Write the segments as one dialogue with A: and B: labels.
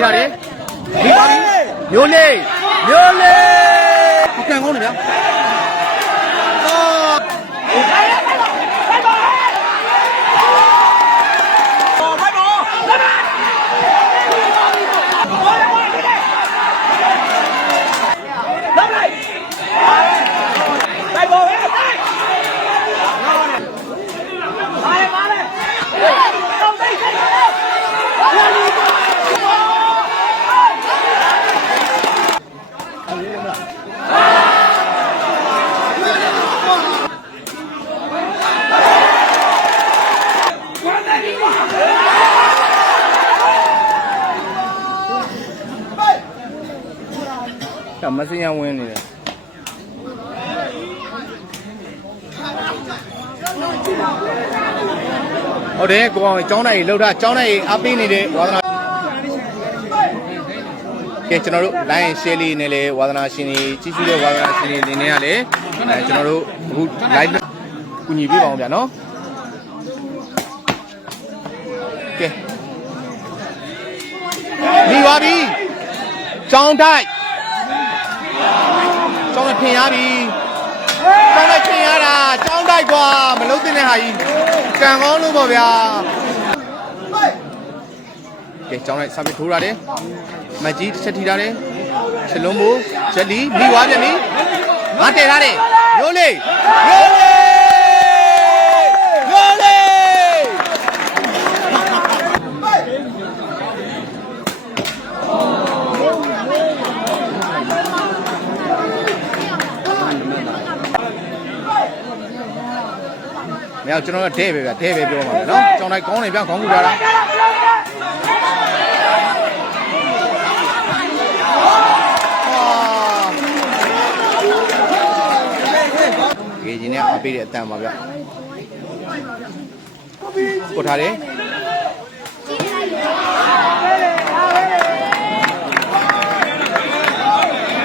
A: ပေးတာလေပြီးပါပြီမျိုးလေးမျိုးလေးအကန်ကောင်းတယ်ဗျာ ကမစင်ရဝင်နေတယ်ဟုတ်တယ်ကိုအောင်ကျောင်းတိုင်းလှုပ်တာကျောင်းတိုင်းအားပေးနေတဲ့ဝါသနာကဲကျွန်တော်တို့ line share လေးနဲ့လေဝါသနာရှင်တွေကြီးစုတဲ့ဝါသနာရှင်တွေနေနေရလေအဲကျွန်တော်တို့အခု live ကူညီပေးပါအောင်ဗျာနော်ကဲမိပါပြီကျောင်းတိုင်း ကျောင်းနဲ့ထင်ရပြီကျောင်းနဲ့ထင်ရတာကျောင်းတိုက်ကွာမလုံးတင်တဲ့ဟာကြီးကံကောင်းလို့ပေါ့ဗျာကဲကျောင်းလိုက်စာပေထိုးရတယ်မတ်ကြီးတစ်ချက်ထိထားတယ်ချက်လုံးမိုးချက်လီမိွားပြန်ပြီငါတည်ထားတယ်ရိုးလေးရိုးလေးရိုးလေး အဲ့တော့ကျွန်တော်ကဒဲပဲဗျာဒဲပဲပြောပါမယ်နော်ကြောင်တိုင်းကောင်းနေပြန်ခေါင်းကူလာတာေကြီးနဲ့အားပေးတဲ့အတန်ပါဗျ။ပို့ထားတယ်။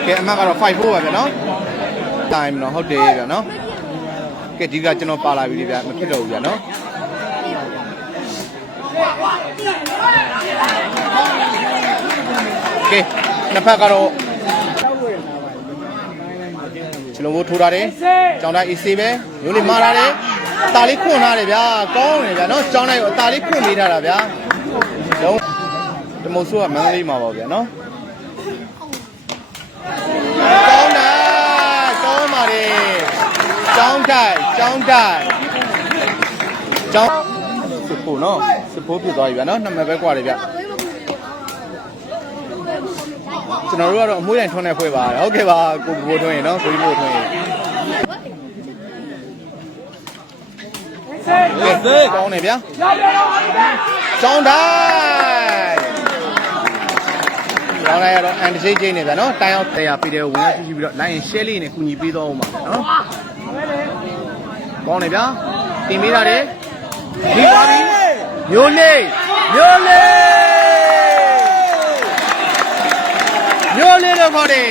A: ကဲအမှတ်ကတော့5-4ပါဗျာနော်။ time တော့ဟုတ်တယ်ဗျာနော်။ ကဲဒီကကျွန်တော်ပါလာပြီလေဗျမဖြစ်တော့ဘူးဗျနော်ကဲနှစ်ဖက်ကတော့ကျွန်တော်တို့ထိုးထားတယ်ကြောင်းတိုင်း AC ပဲမျိုးလေးမာထားတယ်အตาလေးခွန့်ထားတယ်ဗျာကောင်းတယ်ဗျာနော်ကြောင်းတိုင်းကိုအตาလေးခွန့်ပေးထားတာဗျာလုံးတမုတ်ဆိုးကမန္တလေးမှာပါဗျာနော်ကောင်းတယ်ကောင်းပါတယ် ကျောင်းတိုက်ကျောင်းတိုက်ကျောင်းစစ်ဖို့နော်စစ်ဖို့ပြသွားပြီဗျာနော်နှစ်မပဲกว่าတယ်ဗျကျွန်တော်တို့ကတော့အမွှေးတိုင်ထွန်းတဲ့ဖွဲ့ပါဟုတ်ကဲ့ပါကိုဘိုးထွန်းရေနော်ကိုကြီးဘိုးထွန်းရေကဲကောင်းတယ်ဗျာကျောင်းတိုက်ကျောင်းတိုက်ကတော့အန်တချိတ်ချင်းနေဗျာနော်တိုင်အောင်တရားပြီးတယ်ဝင်ရရှိပြီးတော့ line share လေးနဲ့ကူညီပေးတော့ဦးမှာနော် ကောင်းတယ်ဗျာတင်ပေးတာတယ်ပြီးပါပြီမျိုးလေးမျိုးလေးမျိုးလေးတော့ခေါ်တယ်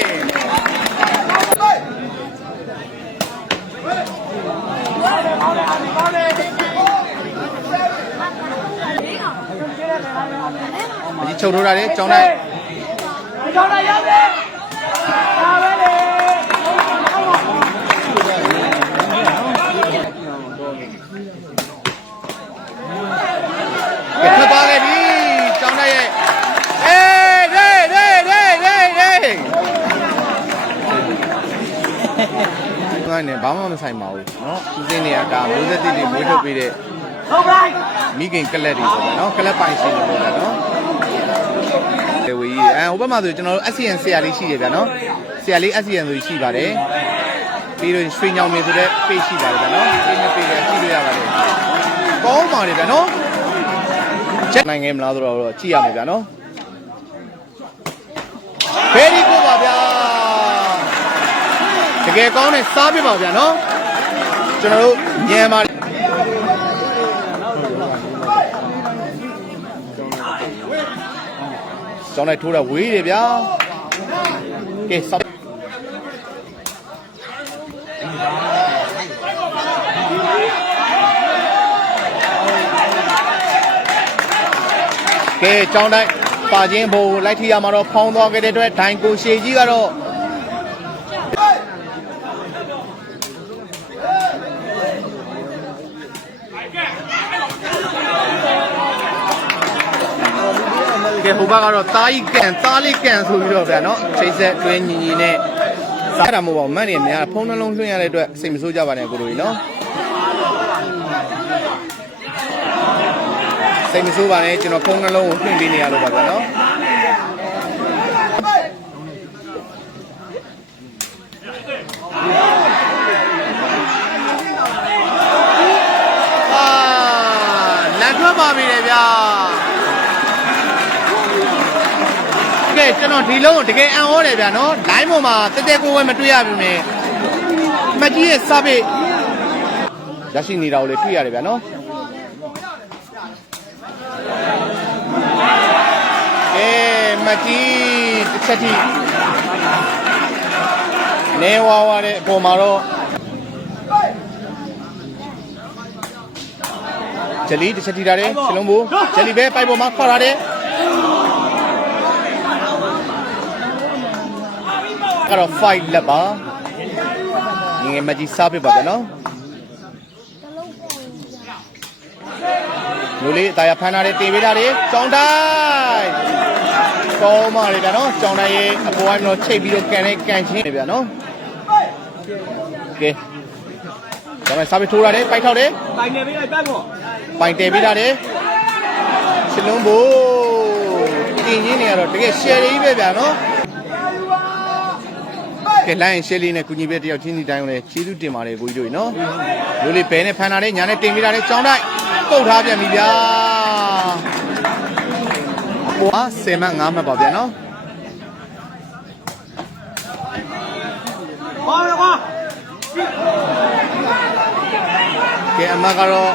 A: အကြီးချုပ်ထိုးတာတယ်ကျောင်းတိုင်း
B: ကျောင်းလာရောက်တယ်ဒါပဲလေ
A: ကထပ်သွားခဲ့ပြီကျောင်းတိုင်းရဲ့အေးဒေးဒေးဒေးဒေးဒေး ငါနဲ့ဘာမှမဆိုင်ပါဘူးเนาะသူစင်းနေရတာမျိုးသက်တိတွေမွေးထုတ်ပေးတဲ့
B: ဟုတ်လိုက်
A: မိခင်ကလက်တွေပေါ့ဗျာနော်ကလက်ပိုင်ရှင်တွေပေါ့ဗျာနော်လေဝေးအဲဟိုဘက်မှာဆိုကျွန်တော်တို့ SCN ဆရာလေးရှိတယ်ဗျာနော်ဆရာလေး SCN ဆိုရှိပါတယ်ပြီးတော့ရွှေညောင်မေဆိုတဲ့ page ရှိပါတယ်ဗျာနော်ဒီနှစ် page လည်းကြည့်လို့ရပါတယ်ကောင်းပါတယ်ဗျာနော်ချက်နိုင်ငယ်မလားဆိုတော့ကြည့်ရမယ်ဗျာနော် very good ကယ်ကောင်းတဲ့စားပြပါဗျာနော်ကျွန်တော်တို့ညံပါကျောင်းလိုက်ထိုးတာဝေးတယ်ဗျာကဲဆောက်ကဲကျောင်းတိုင်း5ပါချင်းဘုံလိုက်ထီရမှာတော့ဖောင်းသွားခဲ့တဲ့အတွက်ဒိုင်ကိုရှေကြီးကတော့ ဘက်ကတော့တားကြီးကန်တားလေးကန်ဆိုပြီးတော့ဗျာနော်ချိတ်ဆက်တွင်းညီညီနဲ့စားတာမဟုတ်ပါဘူးမန့်နေများဖုံးနှလုံးလွှင့်ရတဲ့အတွက်စိတ်မဆိုးကြပါနဲ့ကိုလိုကြီးနော်စိတ်မဆိုးပါနဲ့ကျွန်တော်ဖုံးနှလုံးကိုလွှင့်ပေးနေရလို့ပါဗျာနော်အာလက်ထွက်ပါပြီလေဗျာ ကဲကျွန်တော်ဒီလုံးကိုတကယ်အံ့ဩတယ်ဗျာနော် line ပေါ်မှာတက်တက်ကိုယ်ဝဲမတွေ့ရပြီမယ်မကြီးရဲ့စပစ်ရရှိနေတာကိုလည်းတွေ့ရတယ်ဗျာနော်ကဲမကြီးတစ်ချက်ထိနေဝါဝါတဲ့အပေါ်မှာတော့ဂျယ်လီတစ်ချက်ထိတာတယ်ရှလုံးဘူးဂျယ်လီပဲပိုက်ပေါ်မှာခေါ်လာတယ် ကတော့ fight လက်ပါငငယ်မကြီးစားပြပါဗျာနော်လူလေးအသားရဖမ်းထားတဲ့တင်ပေးတာတွေကြောင်းတိုင်းကောင်းပါလေဗျာနော်ကြောင်းတိုင်းရဲ့အပေါ်ကတော့ချိတ်ပြီးတော့ကန်နဲ့ကန်ချင်းနေဗျာနော်ကဲဒါမဲ့စားပြထိုးရတယ်ပိုက်ထောက်တယ်
B: တိုင်နေပြီလိုက်ပတ်ဖို့
A: ပိုင်တယ်ပေးတာတယ်ချလုံးဘိုးတင်ရင်းနေရတော့တကယ် share ရေးပဲဗျာနော် ကဲလိုင်းရှယ်လီနဲ့ကုညီပဲတယောက်ချင်းစီတိုင်းကိုလည်းကျေးဇူးတင်ပါတယ်ကိုကြီးတို့နော်လူလေးဘဲနဲ့ဖန်တာနဲ့ညာနဲ့တင်ပေးတာနဲ့ကြောင်းတိုက်ပုတ်ထားပြန်ပြီဗျာဟိုဟာ10မှတ်9မှတ်ပါဗျာနော်
B: ဟောရကွာ
A: ကဲအမကတော့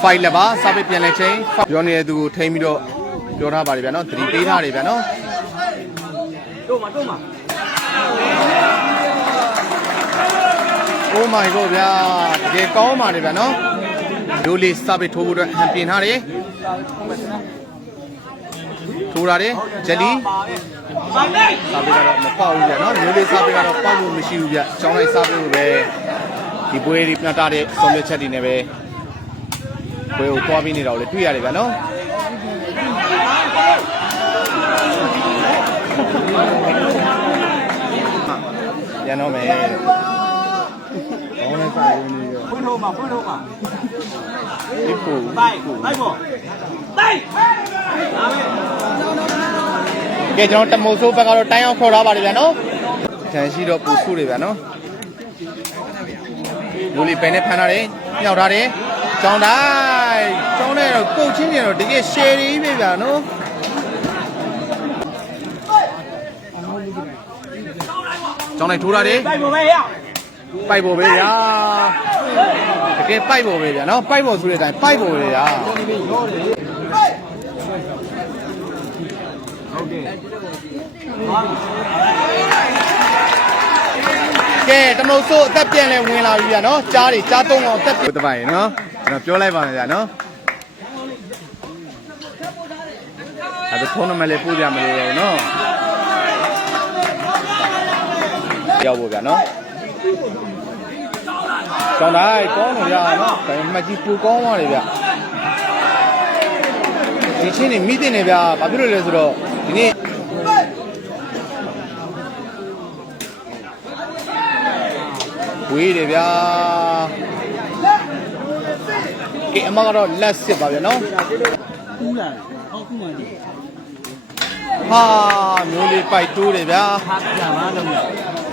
A: fight လက်ပါစာပေပြန်လဲချင်းပြောနေတဲ့သူကိုထိန်းပြီးတော့ပြောထားပါတယ်ဗျာနော်သတိပေးထားတယ်ဗျာနော်
B: တို့မှာတို့မှာ
A: Oh my god ဗျာတကယ်ကောင်းပါတယ်ဗျာနော်လူလေးစာပေထိုးဖို့အတွက်ဟန်ပြင်ထားတယ်ထိုးရတယ်ဂျယ်လီ
B: ပါလေ
A: စားပေးကတော့မပေါက်ဘူးဗျာနော်မျိုးလေးစားပေးကတော့ပေါက်လို့မရှိဘူးဗျကျောင်းလိုက်စားပေးလို့ပဲဒီပွဲလေးပြတ်တဲ့ဆုံးဖြတ်ချက်တွေနဲ့ပဲပွဲကိုသွားပြီးနေတော့လေတွေ့ရတယ်ဗျာနော် ပြန်တော့မယ်ကောင်းတဲ့ဆိုင်ဝင်နေရော
B: ဖွင့်ထုတ်မှာဖွင့်ထုတ်မှာ
A: ဒီကို
B: တိုင်တိုင်ဖို့တိုင်ဒါပဲ
A: ကဲကျွန်တော်တမိုးဆိုးဘက်ကတော့တိုင်းအောင်ခေါ်ထားပါတယ်ဗျာနော်တန်ရှိတော့ပူဆူတွေဗျာနော်လူလေးပဲနဲ့ဖမ်းထားတယ်ညှောက်ထားတယ်ကြောင်းတိုင်းကြောင်းတဲ့တော့ကုတ်ချင်းနေတော့တကယ် share ကြီးပဲဗျာနော် ကြောင်းတိုင်းထိုးထားတယ်
B: တိုင်ဖို့ပဲရ
A: ပိုက်ပေါ်ပဲဗျာတကယ်ပိုက်ပေါ်ပဲဗျာနော်ပိုက်ပေါ်ဆိုတဲ့အတိုင်းပိုက်ပေါ်ပဲဗျာကဲတမုတ်ဆိုးအသက်ပြန်လဲဝင်လာပြီဗျာနော်ကြားတွေကြားသုံးအောင်အသက်ပြန်တပိုင်နော်ကျွန်တော်ပြောလိုက်ပါမယ်ဗျာနော်အဲ့ဒါဖုန်းနံပါတ်လေးပို့ပြမလို့ရောနော် ရောက်ဖို့ဗျာနော်ကောင်းတိုင်းကောင်းလို့ရအောင်နော်ဒါပေမဲ့ကြီးပူကောင်းသွားတယ်ဗျဒီချင်းနေမိတင်နေဗျာဘာဖြစ်လို့လဲဆိုတော့ဒီနေ့ဝေးတယ်ဗျာကဲအမကတော့လက်စစ်ပါဗျာနော်
B: ကူးလာဟောကူးမှာဒီ
A: ဟာမျိုးလေးပိုက်တိုးတယ်ဗျာ
B: ဟာပြန်လာတော့ရ
A: အဲ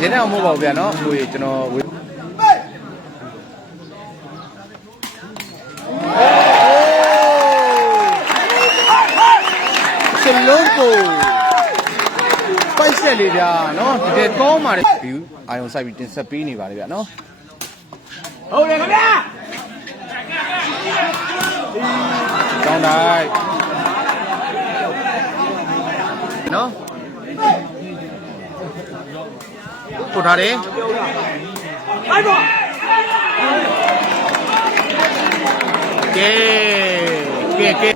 A: ရင်းနေအောင်မဟုတ်ပါဘူးဗျာနော်ဟိုကျွန်တော်ဝေးစလုံးကိုပိုက်ဆက်လေးဗျာနော်တကယ်ကောင်းပါတယ် view အာယုံစိုက်ပြီးတင်ဆက်ပေးနေပါလေဗျာနော်
B: ဟုတ်တယ်ခင်ဗျာ
A: ကောင်းတိုင်းနော် ပို့ထားတယ်
B: အဲ့တော့
A: ကဲကဲကဲ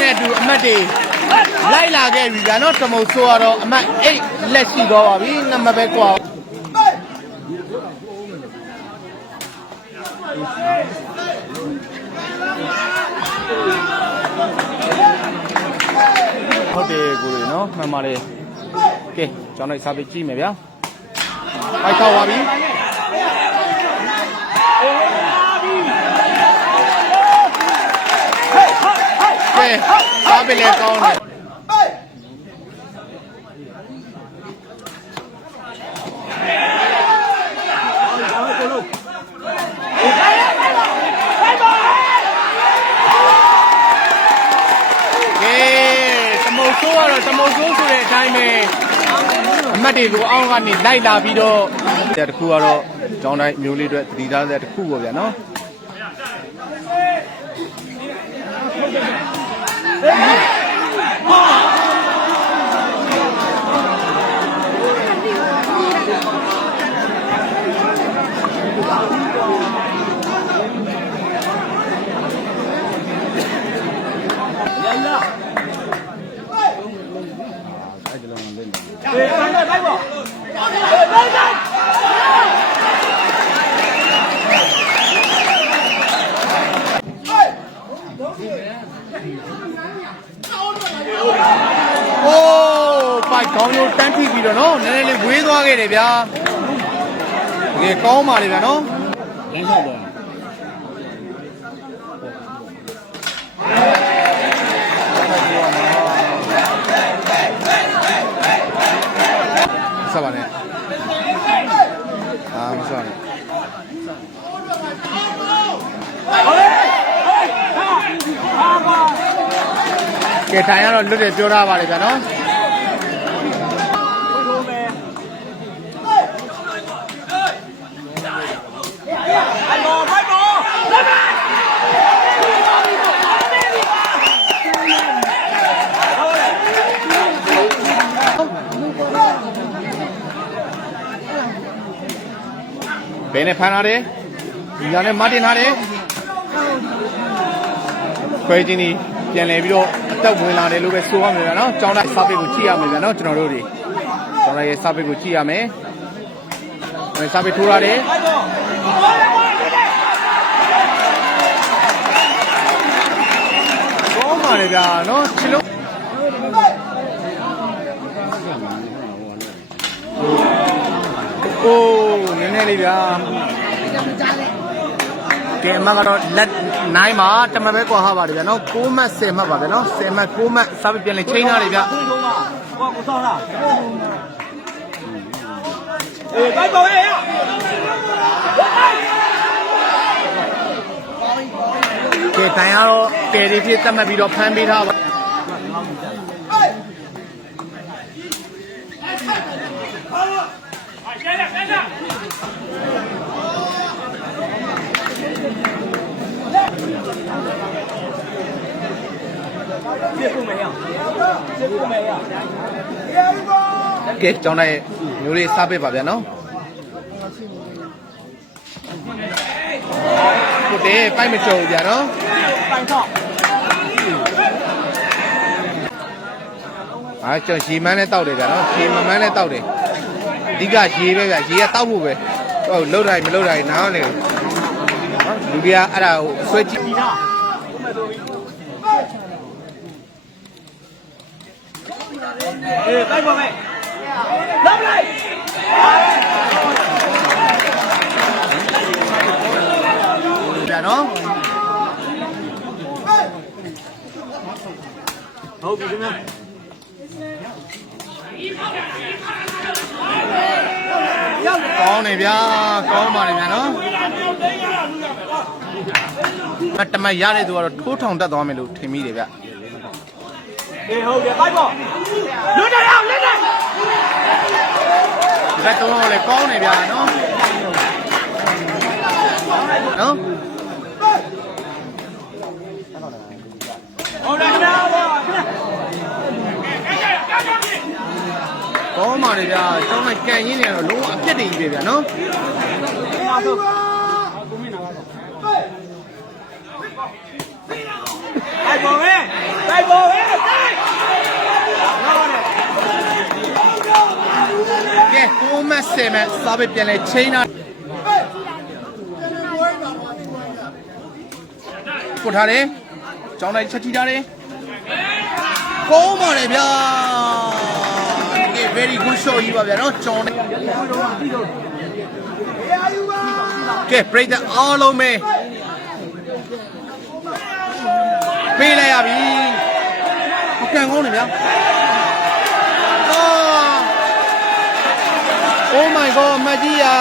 A: နဲ့အတူအမတ်တွေလိုက်လာခဲ့ပြီဗျာနော်တမုတ်ဆိုးကတော့အမတ်8လက်ရှိတော့ပါပြီနံပါတ်ပဲကွာ ဟုတ်တယ်ကိုရေနော်မှန်ပါလေကဲကျွန်တော်စာပေကြည့်မယ်ဗျာဖိုက်ထောက်ပါပြီကဲစာပေလည်းကောင်းတယ် ကဲတမုတ်ဆိုးကတော့တမုတ်ဆိုးဆိုတဲ့အတိုင်းပဲအ မတ်တွေကိုအောင်းကနေလိုက်လာပြီးတော့တဲ့တစ်ခုကတော့ကျောင်းတိုင်းမျိုးလေးအတွက်တည်သားတဲ့တစ်ခုပေါ့ဗျာနော် โอ้ပိုက်ခေါင်းမျိုးတန်းထိပြီးတော့နော်နည်းနည်းလေးဝေးသွားခဲ့တယ်ဗျာတကယ်ကောင်းပါလေဗျာနော်
C: လမ်းလျှောက်တော့
A: ဆက်ပါနဲ့အာမဆက်ပါနဲ့ကဲထိုင်ရတော့လွတ်တယ်ပြောထားပါလေဗျာနော် ယ်နဲ့ဖမ်းထားတယ်ဒီကနေ့မတင်ထားတယ်ခွဲချင်းကြီးပြန်လဲပြီးတော့အတက်ဝင်လာတယ်လို့ပဲဆိုရမယ်ဗျာနော်ကျောင်းတိုင်းစာပေကိုကြည့်ရမယ်ဗျာနော်ကျွန်တော်တို့တွေကျောင်းတိုင်းရဲ့စာပေကိုကြည့်ရမယ်အဲစာပေထိုးထားတယ်ကောင်းပါလေဗျာနော်ချစ်လို့အိုး နည်းနည်းလေးဗျာကဲအမကတော့လက်နိုင်မှာတမပဲကွာဟာပါတယ်ဗျာနော်6မှတ်10မှတ်ပါဗျာနော်10မှတ်6မှတ်စာပေပြန်လဲချိန်ထားတယ်ဗျာ
B: 推中吧，我不上了。哎，快跑哎呀！
A: ကဲတိုင်ကတော့ကယ်ရီဖြစ်သတ်မှတ်ပြီးတော့ဖမ်းပေးထားပါ ကဲကျောင်းတိုင်းမျိုးလေးစားပေးပါဗျာနော်ဟုတ်တယ်ပိုက်မကြုံဗျာနော်
B: 班上，
A: အားကျွန်တော်ရေမန်းနဲ့တောက်တယ်ဗျာနော်ရေမမန်းနဲ့တောက်တယ်အဓိကရေပဲဗျာရေကတောက်ဖို့ပဲဟုတ်လှုပ်တိုင်းမလှုပ်တိုင်းနားလေနော်လူတွေကအဲ့ဒါကိုဆွဲကြည့်
B: အေးတိုက်ပါမယ်လောက်လို
A: က်ပြန်
B: နော်ဟုတ်ပြီ
A: ခင်ဗျာကောင်းနေဗျာကောင်းပါနေဗျာနော်မတမရတဲ့သူကတော့ထိုးထောင်တက်သွားမယ်လို့ထင်မိတယ်ဗျအေးဟုတ်တယ်တိုက်ပါ
B: lên đây nào, lên đây. Ra tôi
A: là con này bia nó. Đó. có mà này bia trong này cây như này lỗ ạ chết đi về bia nó Tay bồ em,
B: tay bồ em, tay. ပိုက်ပေါ်ဟဲ့တိုက်
A: ကဲကိုမတ်ဆယ်မတ်စာပေပြန်လဲချိန်တာပို့ထားတယ်ကျောင်းလိုက်ချက်ထိထားတယ်ကောင်းပါလေဗျာဒီ very good show ကြီးပါဗျာနော်ကျောင်းကဲပရိသတ်အားလုံးပဲပေးလိုက်ရပြီဟောကန်ကောင်းနေဗျာအာ Oh my god မကြီးယာ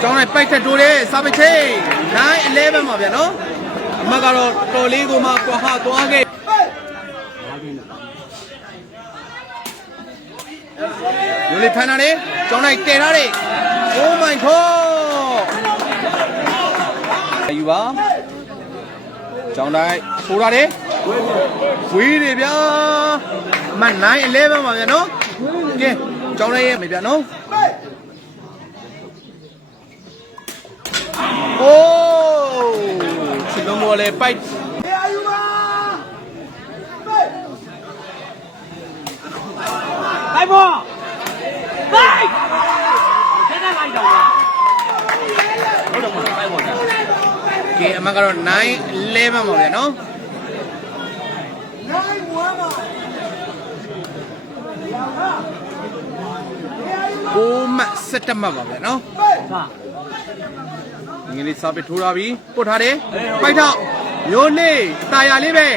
A: ကျောင်းလိုက်ပိုက်ထက်တိုးတယ်စာပချင်း9 11ပါဗျာနော်အမကတော့တော်လေးကိုမှကွာဟသွားခဲ့ယူလေးဖန်တာလေကျောင်းလိုက်တည်ထားတယ် Oh my god ယူပါကျောင်းတိုင်းထိုးထားတယ် ဝေးတယ်ဗျာအမ9 11ပါဗျာနော်ကဲကျောင်းလိုက်ရဲ့မေဗျာနော်โอ้ချစ်လုံးမော်လေပိုက်
B: ပိုက်ပေါ်တိုက်ကျန်တဲ့လိုက်တော့ဟုတ်တော့ပိုက်ပေါ်တာ
A: ကဲအမကတော့9 11ပါဗျာနော် ကိုမစက်တမတ်ပါဗျာနော်
B: ဟာ
A: ငင်းလေးစားပစ်ထိုးထားပြီပုတ်ထားတယ်ပိုက်တော့မျိုးလေးတာယာလေးပဲ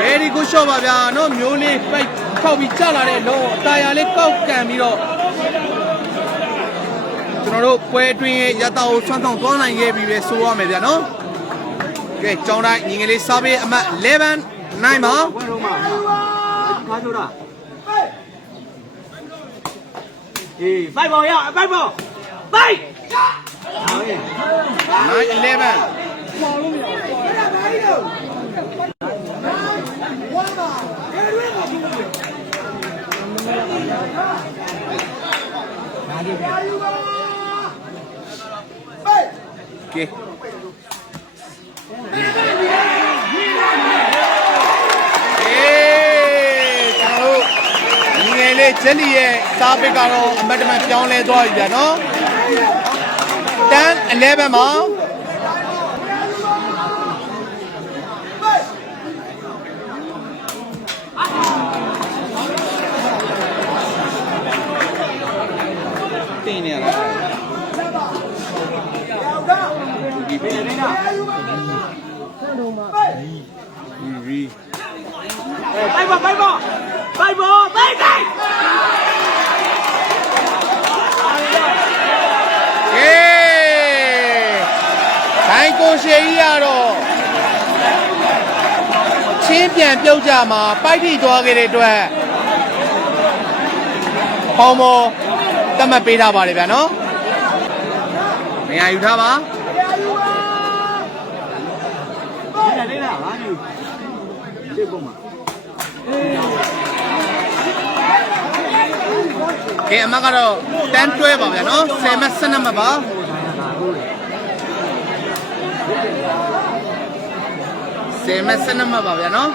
A: very good shot ပါဗျာနော်မျိုးလေးပိုက်ခောက်ပြီးကျလာတဲ့လုံးတာယာလေးကောက်ကန်ပြီးတော့ကျွန်တော်တို့ပွဲအတွင်းရဲ့ရတာကိုဆွမ်းဆောင်သွားနိုင်ခဲ့ပြီပဲဆိုရမယ်ဗျာနော်ကဲကြောင်းတိုင်းညီငယ်လေးစားပေးအမှတ်11 9ပါ
B: ဝဲတော့မှာခါကြတာ အေးပိုက်ပေါ်ရပိုက်ပေါ်ပိုက်ဟေး
A: 9 11 ကဲအေးကျွန်တော်တို့ ညီငယ်လေးဂျယ်လီရဲ့စားပစ်ကတော့အမတ်တမန်ပြောင်းလဲသွားပြီဗျာနော်တန်း11မှာတင်နေရတာဒီပြီ
B: နေတာ
A: ရီ
B: ပိုက်ပေါ်ပိုက်ပေါ် ပိုက်ပေါ်ပိုက်ပိုက်
A: ကဲခိုင်ကိုရှေကြီးကတော့ချင်းပြန်ပြုတ်ကြမှာပိုက်ထိသွားခဲ့တဲ့အတွက်ဟောမောတတ်မှတ်ပေးထားပါတယ်ဗျာနော်နေရာယူထားပါ
B: နေတာနေတာဟာဒီဒီပုံမှာ
A: ကဲအမကတော့တန်းတွဲပါဗျာနော်10မှတ်12မှတ်ပါ10မှတ်12မှတ်ပါဗျာနော်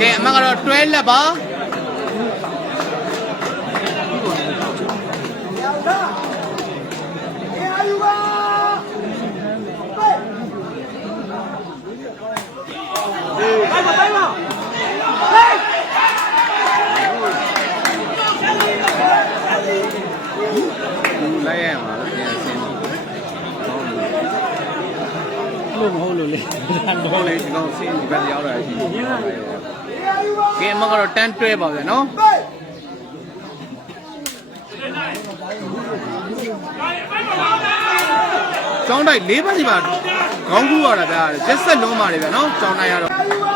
A: ကဲအမကတော့တွဲလက်ပါ လိုက်ရမှာပြန်ဆင်းလို့
B: လို့မဟုတ်လို့လေ
A: ဟုတ်လေဒီကောင်ဆင်းဒီဘက်ရောက်လာရှိကဲအမကတော့တန်းတွဲပါဗျာနော်ကျောင်းတိုက်၄ပါးစီပါခေါင်းကူးရတာဗျာရက်ဆက်လုံးပါတယ်ဗျာနော်ကျောင်းတိုက်ရတော့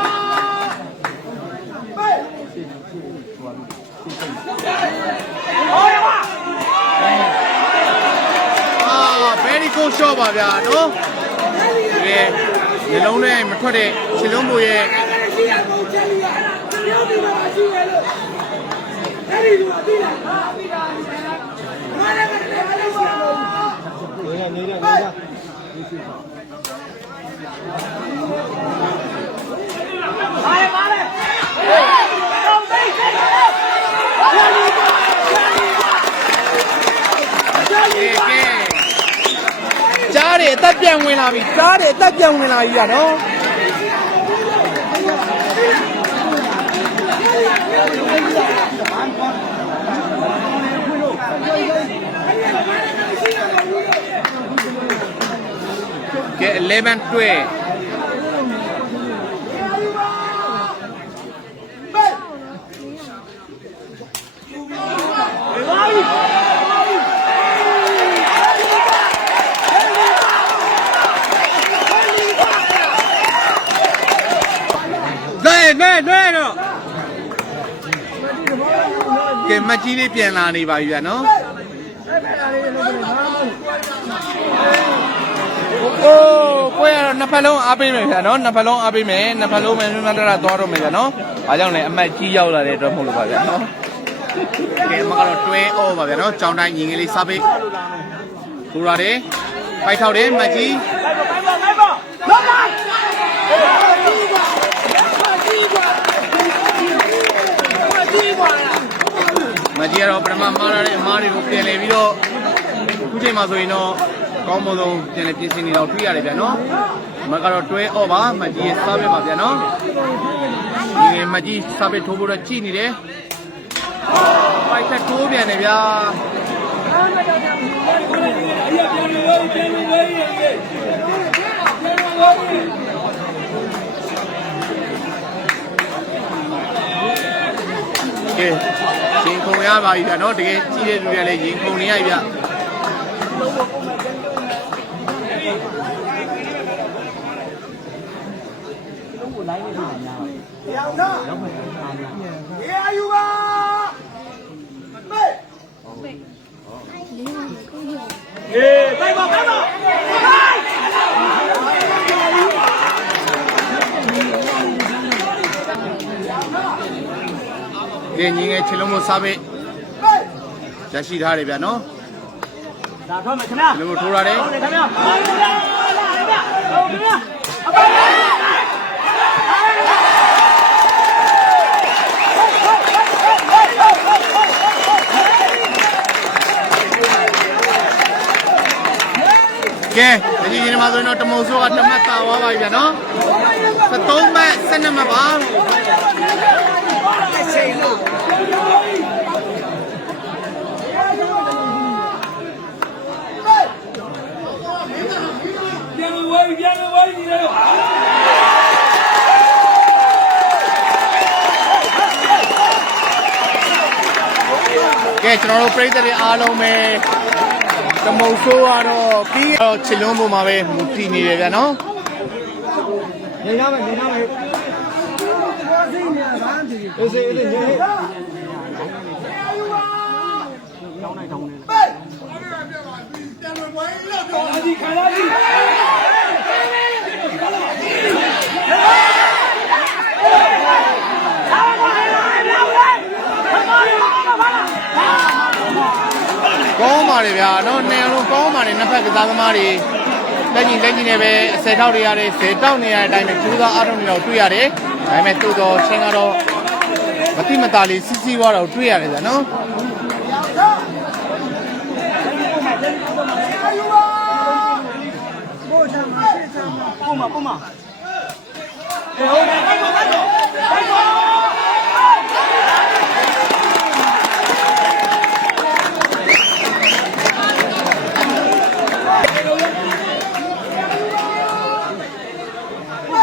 A: အာ very good shot ပါဗျာနော်ဒီနှလုံးထဲမထွက်တဲ့ခြေလုံးပိုရဲ့
C: ရှိရကုန်ချက်လီအဲ့ဒါတမျိုးဒီမှာရှိရလို့အဲ့ဒီလူအသိလားဟာသိတာငါလည်းမတည်းအားလုံးရှိရကုန်နေနေနေနေပါလေပါလေတော့သိသိရာလီပါရာလီပါရာလီ
A: ကဲ
C: ပါ
A: ကဲကြား တယ်အသက်ပြန်ဝင်လာပြီကြားတယ်အသက်ပြန်ဝင်လာပြီอ่ะနော်ကဲ11တွဲ
B: လွဲလွဲလွဲတော့
A: ကဲမတ်ကြီးလေးပြန်လာနေပါပြီဗျာနော်အိုးကိုရတော့နှစ်ဖက်လုံးအားပေးမယ်ဗျာနော်နှစ်ဖက်လုံးအားပေးမယ်နှစ်ဖက်လုံးမယ်မြတ်တရသွားတော့မယ်ဗျာနော်အားကြောင့်လည်းအမတ်ကြီးရောက်လာတဲ့အတွက်မဟုတ်လို့ပါဗျာနော်ကဲမကတော့တွဲအော်ပါဗျာနော်ကြောင်းတိုင်းညီငယ်လေးစားပေးထူရတယ်ပိုက်ထောက်တယ်မတ်ကြီး
C: လိုက်ပါလိုက်ပါလိုက်ပါလုံးလိုက်
A: မကြီးကတော့ပထမမှားရတဲ့အမားတွေကိုပြန်လဲပြီးတော့အခုချိန်မှာဆိုရင်တော့ကောင်းမွန်ဆုံးပြန်လဲပြင်ဆင်နေတော့တွေ့ရတယ်ဗျာနော်မကတော့တွဲအော့ပါမကြီးရဲ့စားပဲပါဗျာနော်ဒီငယ်မကြီးစားပဲထိုးဖို့တော့ကြည်နေတယ်ပိုက်ချက်ထိုးပြန်တယ်ဗျာကဲ ရင်ခုန်ရပါပြီဗျာနော်တကယ်ကြည့်တဲ့လူတွေကလည်းရင်ခုန်နေရပြီဗျာ
C: ရောင်တော့ရေအယူပါမေအေးလိုက်ပါလိုက်ပါလိုက်
A: ကဲညီငယ်ချစ်လုံးမစားပဲ ရရှိထားတယ်ဗျာနော်
B: ဒါထွက်မယ်ခင်ဗျာ
A: ချစ်လုံးမထိုးရတယ်
B: ဟုတ်တယ်ခင်ဗျာ
C: ဟုတ်ကဲ့အပါ
A: ကဲဒီကြီးဒီမှာဆိုရင်တော့တမုံဆိုးကတစ်မှတ်တာသွားပါပြီဗျာနော်သုံးမှတ်12မှတ်ပါလို့
C: ပြန်ဝဲ ပြန်ဝဲနေတယ်
A: ကဲကျွန်တော်တို့ပြည်သက်တွေအားလုံးပဲတမုံဆိုးကတော့ပြီးတော့ချစ်လုံးပုံမှာပဲမူတည်နေတယ်ဗျာနော်
B: နေရမယ်နေရမယ်အေးစေးအေးနေနေ
C: အဒီခါလာကြီး
A: ကောင်းပါတယ်ဗျာနော်နေအောင်လုံးကောင်းပါတယ်နှစ်ဖက်ကစားသမားတွေလက်ကြီးလက်ကြီးနဲ့ပဲအစဲထောက်တွေရတယ်ဇေတောက်နေရတဲ့အတိုင်းပဲကျူးသားအားထုတ်နေတော့တွေ့ရတယ်ဒါပေမဲ့တိုးတော့ချင်းကတော့မတိမတာလေးစီးစီးွားတော့တွေ့ရတယ်ဗျာနော်
B: ပုံမှာပုံမှာ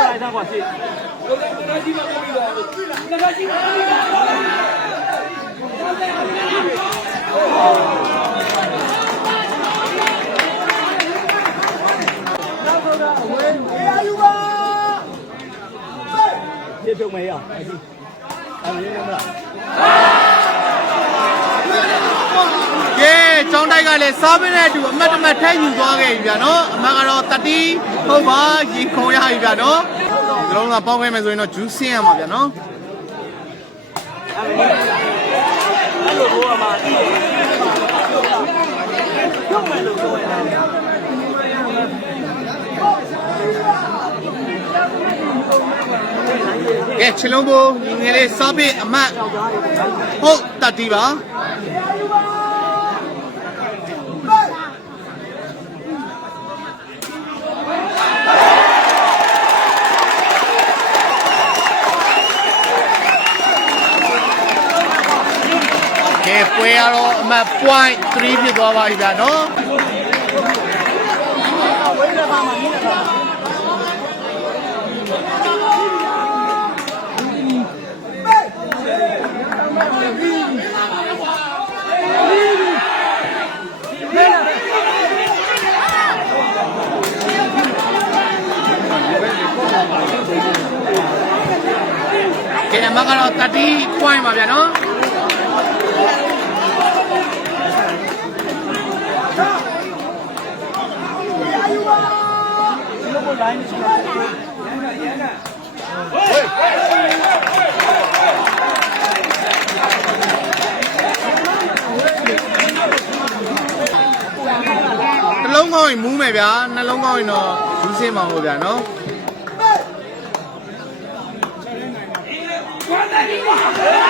B: လိုက်သားကွာရှေ့
C: ရေ
B: ရှေ့ပြုံးမယ်ရအဲ့ဒီအဲ့ဒီနေမလား
A: ကဲចောင်းတိုက်ကလည်းစားပင်းနဲ့အတူအမတ်တမတ်ထဲယူသွားခဲ့ပြီဗျာနော်အမတ်ကတော့30ဟုတ်ပါရေခုံရပြီဗျာနော်ဒီလုံးကပေါင်းခဲ့မယ်ဆိုရင်တော့ဂျူးဆင်းရမှာဗျာနော်
B: အဲ့လိုဘောမှာတိတယ်ရုပ်မယ်လို့ပြောရတယ်
A: ကဲချလုံးဘိုးငယ်လေးစားပေးအမတ်ဟုတ်တတ်တီပါကဲပွဲရတော့အမတ် point 3ဖြစ်သွားပါပြီဗျာနော် ကဲအမကတော့30 point ပါဗျာနော်နှလုံးကောင်းရင်မူးမယ်ဗျာနှလုံးကောင်းရင်တော့ဂျူးစင်းပါဦးဗျာနော်
C: Vamos!